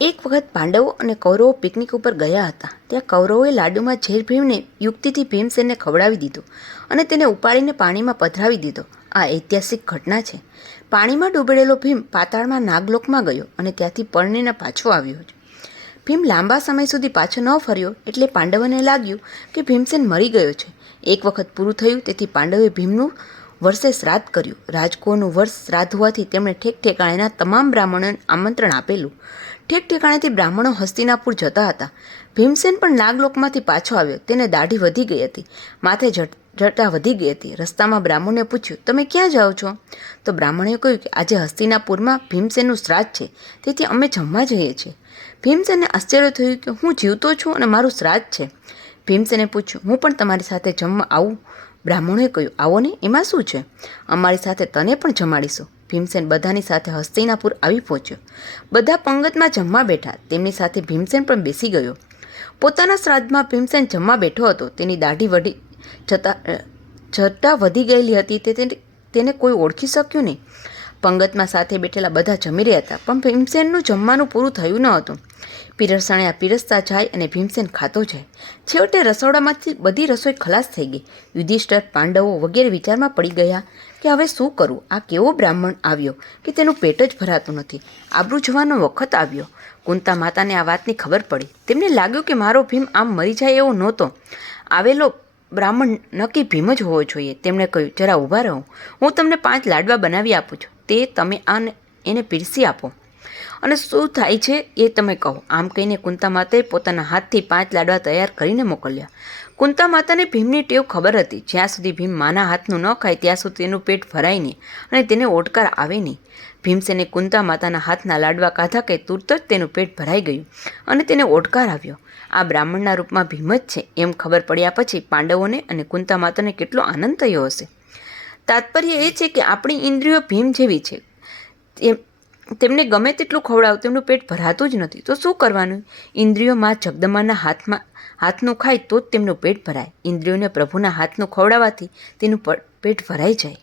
એક વખત પાંડવો અને કૌરવો પિકનિક ઉપર ગયા હતા. ત્યાં કૌરવોએ લાડુમાં ઝેર ભીમને યુક્તિથી ભીમસેનને ખવડાવી દીધો અને તેને ઉપાડીને પાણીમાં પધરાવી દીધો. આ ઐતિહાસિક ઘટના છે. પાણીમાં ડૂબેલો ભીમ પાતાળમાં નાગલોકમાં ગયો અને ત્યાંથી પરણીને પાછો આવ્યો. ભીમ લાંબા સમય સુધી પાછો ન ફર્યો એટલે પાંડવોને લાગ્યું કે ભીમસેન મરી ગયો છે. એક વખત પૂરું થયું તેથી પાંડવે ભીમનું વર્ષે શ્રાદ્ધ કર્યું. રાજકુંવરનું વર્ષ શ્રાદ્ધ હોવાથી તેમણે ઠેક ઠેકાણેના તમામ બ્રાહ્મણોને આમંત્રણ આપેલું. ઠેક ઠેકાણેથી બ્રાહ્મણો હસ્તિનાપુર જતા હતા. ભીમસેન પણ નાગલોકમાંથી પાછો આવ્યો. તેને દાઢી વધી ગઈ હતી, માથે જટા વધી ગઈ હતી. રસ્તામાં બ્રાહ્મણને પૂછ્યું, તમે ક્યાં જાઓ છો? તો બ્રાહ્મણે કહ્યું કે આજે હસ્તિનાપુરમાં ભીમસેનનું શ્રાદ્ધ છે, તેથી અમે જમવા જઈએ છીએ. ભીમસેનને આશ્ચર્ય થયું કે હું જીવતો છું અને મારું શ્રાદ્ધ છે. ભીમસેને પૂછ્યું, હું પણ તમારી સાથે જમવા આવું? બ્રાહ્મણોએ કહ્યું, આવો ને, એમાં શું છે, અમારી સાથે તને પણ જમાડીશું. ભીમસેન બધાની સાથે હસ્તિનાપુર આવી પહોંચ્યો. બધા પંગતમાં જમવા બેઠા. તેમની સાથે ભીમસેન પણ બેસી ગયો. પોતાના શ્રાદ્ધમાં ભીમસેન જમવા બેઠો હતો. તેની દાઢી જટા વધી ગયેલી હતી તે તેને કોઈ ઓળખી શક્યું નહીં. પંગતમાં સાથે બેઠેલા બધા જમી રહ્યા હતા, પણ ભીમસેનનું જમવાનું પૂરું થયું ન હતું. પીરસણ્યા પીરસતા જાય અને ભીમસેન ખાતો જાય. છેવટે રસોડામાંથી બધી રસોઈ ખલાસ થઈ ગઈ. યુધિષ્ઠિર, પાંડવો વગેરે વિચારમાં પડી ગયા કે હવે શું કરવું? આ કેવો બ્રાહ્મણ આવ્યો કે તેનું પેટ જ ભરાતું નથી? આબરૂ જવાનો વખત આવ્યો. કુંતા માતાને આ વાતની ખબર પડી. તેમને લાગ્યું કે મારો ભીમ આમ મરી જાય એવો નહોતો. આવેલો બ્રાહ્મણ નક્કી ભીમ જ હોવો જોઈએ. તેમણે કહ્યું, જરા ઊભા રહો, હું તમને 5 લાડવા બનાવી આપું છું, તે તમે એને પીરસી આપો અને શું થાય છે એ તમે કહો. આમ કહીને કુંતા માતાએ પોતાના હાથથી 5 લાડવા તૈયાર કરીને મોકલ્યા. કુંતા માતાને ભીમની ટેવ ખબર હતી. જ્યાં સુધી ભીમ માના હાથનું ન ખાય ત્યાં સુધી તેનું પેટ ભરાય નહીં અને તેને ઓડકાર આવે નહીં. ભીમસેને કુંતા માતાના હાથના લાડવા ખાધા કે તુરત જ તેનું પેટ ભરાઈ ગયું અને તેને ઓડકાર આવ્યો. આ બ્રાહ્મણના રૂપમાં ભીમ જ છે એમ ખબર પડ્યા પછી પાંડવોને અને કુંતા માતાને કેટલો આનંદ થયો હશે. તાત્પર્ય એ છે કે આપણી ઇન્દ્રિયો ભીમ જેવી છે. તેમને ગમે તેટલું ખવડાવું તેમનું પેટ ભરાતું જ નથી. તો શું કરવાનું? ઇન્દ્રિયોમાં જગદંબાના હાથનું ખાય તો જ તેમનું પેટ ભરાય. ઇન્દ્રિયોને પ્રભુના હાથનું ખવડાવવાથી તેનું પેટ ભરાઈ જાય.